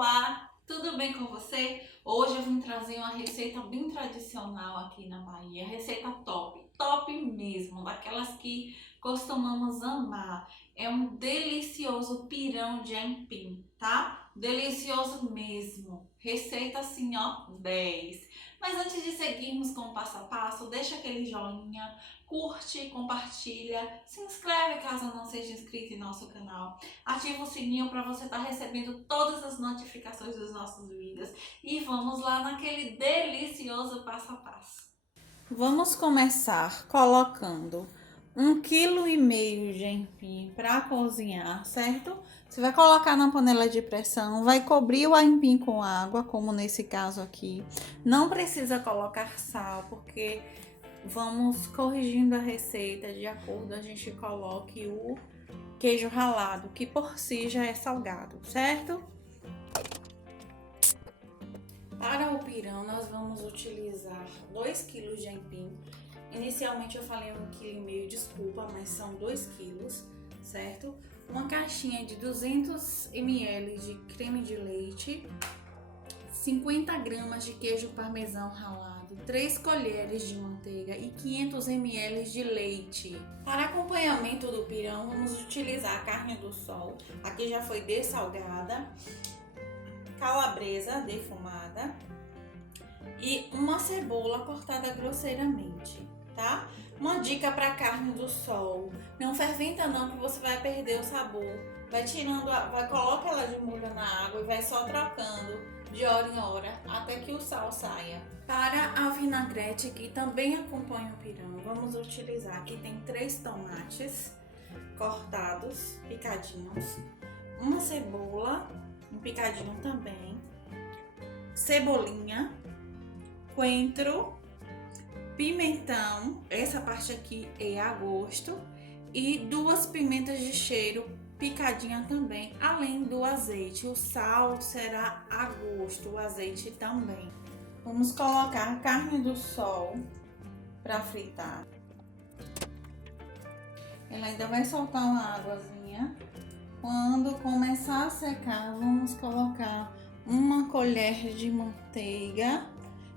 Olá, tudo bem com você? Hoje eu vim trazer uma receita bem tradicional aqui na Bahia, receita top, top mesmo, daquelas que costumamos amar. É um delicioso pirão de aipim, tá? Delicioso mesmo, receita assim ó, 10. Mas antes de seguirmos com o passo a passo, deixa aquele joinha, curte, compartilha, se inscreve caso não seja inscrito em nosso canal. Ativa o sininho para você estar recebendo todas as notificações dos nossos vídeos. E vamos lá naquele delicioso passo a passo. Vamos começar colocando 1,5 kg de aipim para cozinhar, certo? Você vai colocar na panela de pressão, vai cobrir o aipim com água, como nesse caso aqui. Não precisa colocar sal, porque vamos corrigindo a receita de acordo a gente coloque o queijo ralado, que por si já é salgado, certo? Para o pirão, nós vamos utilizar 2 kg de aipim. Inicialmente eu falei 1,5 kg, desculpa, mas são 2 kg, certo? Uma caixinha de 200 ml de creme de leite, 50 gramas de queijo parmesão ralado, 3 colheres de manteiga e 500 ml de leite. Para acompanhamento do pirão, vamos utilizar a carne do sol, aqui já foi dessalgada, calabresa defumada e uma cebola cortada grosseiramente, tá? Uma dica para carne do sol: não ferventa não, que você vai perder o sabor. Vai tirando, coloca ela de molho na água e vai só trocando de hora em hora até que o sal saia. Para a vinagrete, que também acompanha o pirão, vamos utilizar, aqui tem 3 tomates cortados, picadinhos, uma cebola, um picadinho também, cebolinha, coentro, pimentão, essa parte aqui é a gosto, e 2 pimentas de cheiro picadinha também, além do azeite. O sal será a gosto, o azeite também. Vamos colocar a carne do sol para fritar. Ela ainda vai soltar uma águazinha. Quando começar a secar, vamos colocar uma colher de manteiga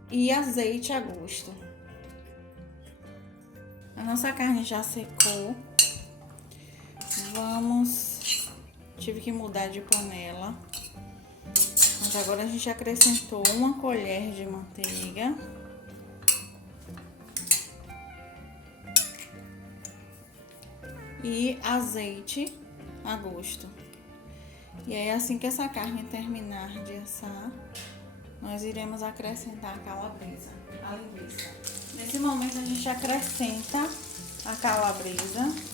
e azeite a gosto. A nossa carne já secou. Tive que mudar de panela. Mas agora a gente acrescentou uma colher de manteiga. E azeite a gosto. E aí, assim que essa carne terminar de assar, nós iremos acrescentar a calabresa, a linguiça. Nesse momento a gente acrescenta a calabresa.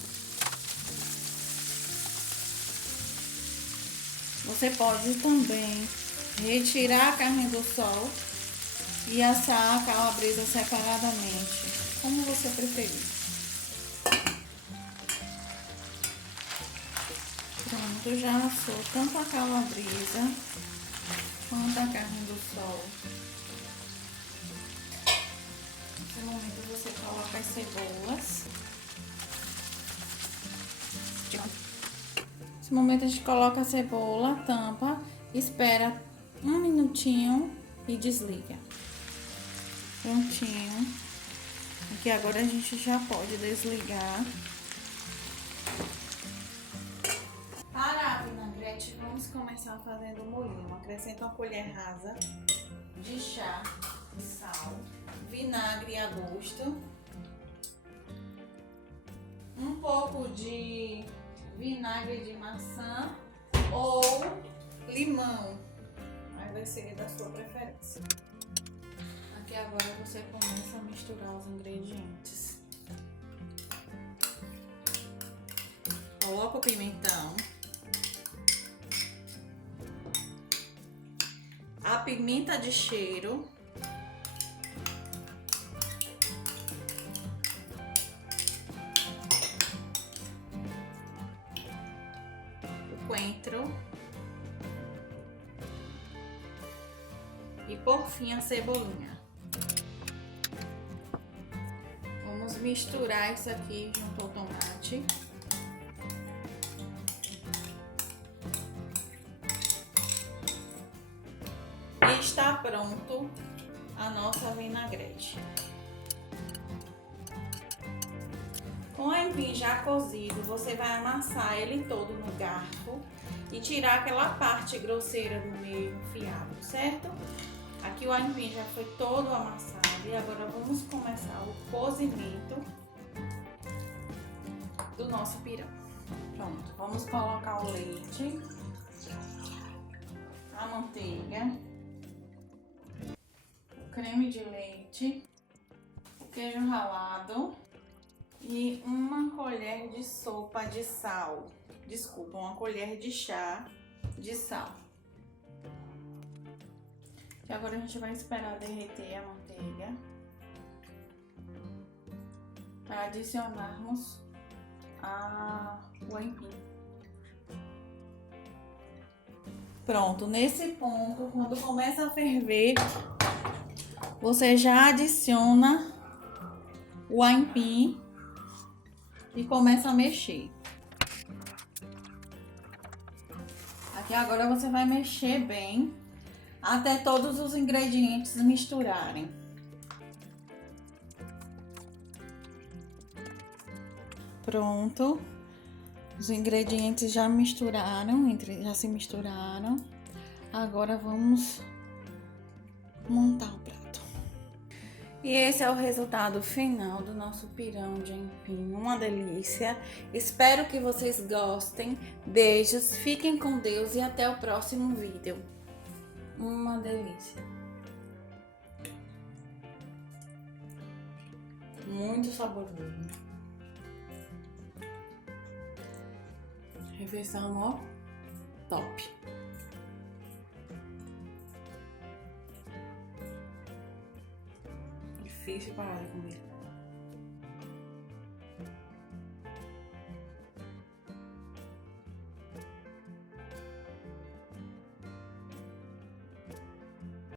Você pode também retirar a carne do sol e assar a calabresa separadamente, como você preferir. Pronto, já assou tanto a calabresa quanto a carne do sol. Nesse momento você coloca as cebolas. Nesse momento a gente coloca a cebola, tampa, espera 1 minutinho e desliga. Prontinho. Aqui agora a gente já pode desligar. Para a vinagrete, vamos começar fazendo o molhinho. Acrescenta uma colher rasa de chá de sal, vinagre a gosto, um pouco de vinagre de maçã ou limão, aí vai ser da sua preferência. Aqui agora você começa a misturar os ingredientes. Coloca o pimentão, a pimenta de cheiro, o coentro e por fim a cebolinha. Vamos misturar isso aqui junto ao tomate. está pronto a nossa vinagrete. Com o aipim já cozido, você vai amassar ele todo no garfo e tirar aquela parte grosseira do meio enfiado, certo? Aqui o aipim já foi todo amassado e agora vamos começar o cozimento do nosso pirão. Pronto, vamos colocar o leite, a manteiga, o creme de leite, o queijo ralado e uma colher de sopa de sal. Desculpa, uma colher de chá de sal. E agora a gente vai esperar derreter a manteiga para adicionarmos o aipim. Pronto, nesse ponto, quando começa a ferver, você já adiciona o aipim e começa a mexer. Aqui agora você vai mexer bem até todos os ingredientes misturarem. Pronto, os ingredientes já se misturaram. Agora vamos montar o prato. E esse é o resultado final do nosso pirão de aipim, uma delícia. Espero que vocês gostem. Beijos, fiquem com Deus e até o próximo vídeo. Uma delícia. Muito saboroso. Refeição, ó, top. Difícil parar de comer.